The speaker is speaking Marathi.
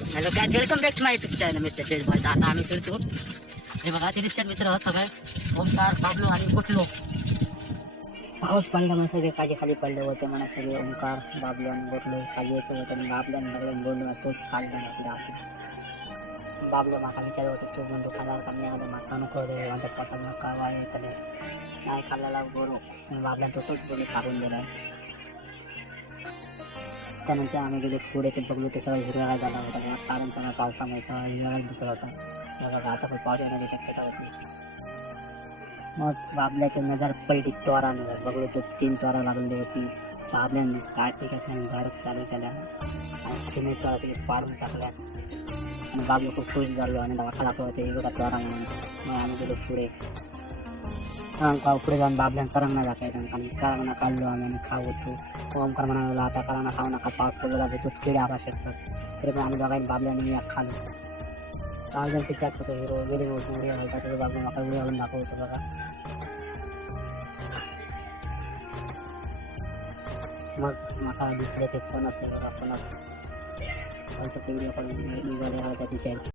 हॅलो काय welcome back to my YouTube channel mister shed boy. आता आम्ही फिरतो. हे बघा ते निश्चित मित्र आहोत सगळे, ओंकार, बाबलो आणि कुठलो. पाऊस पडल्यामुळे सगळे काजी खाली पडले होते. म्हणा सगळे ओंकार, बाबलो आणि गोटलो खाली यायचं होतं. मग आपल्याला लागले बोललो तोच काढला आपल्या बाबलो माका विचारत होतं तू म्हणतो खाणार का नाही. माका नको रे माझ्या पोटात नका वाय येत नाही खाल्ल्याला बरो बाबल्या तोच बोलत टाकून दिला. त्यानंतर आम्ही गेलो पुढे ते बघलो ते सगळं हिरव्यागार झाला होता. त्या कारण सगळ्या पावसामुळे सगळं हिरव्यागार दिसत होता. या बघा आता पण पाऊस येण्याची शक्यता होती. मग बाबल्याची नजर पडली तोरांवर. बघलो तो 3 तोरा लागलेली होती. बाबल्यानं काठी घेतल्याने झाड चालू केल्या आणि 3 तोरा सगळी पाडून टाकल्या आणि बाबलो खूप खुश झालो आणि दाखवा दाखवत होते हे बघा तोरा म्हणून. मग आम्ही गेलो पुढे. पुढे जाऊन बाबल्यानं करंगणा दाखवायचं आणि करंगणा काढलो आम्ही आणि खाऊ होतो. ओंकार म्हणाला आता करंगणा खाऊ नका, पाऊस पडलेला भेटतो किडे आला शकतात. तरी पण आम्ही दोघांनी बाबल्याने खाल्लो. काळजण पिक्चर कसं हिरो वेडिंग उडी घालतात त्याचं बाबा माका उडी घालून दाखवतो बघा. मग माका दिसले ते फोनच आहे बघा. फोनच व्हिडिओ कॉल निघाले दिसेल.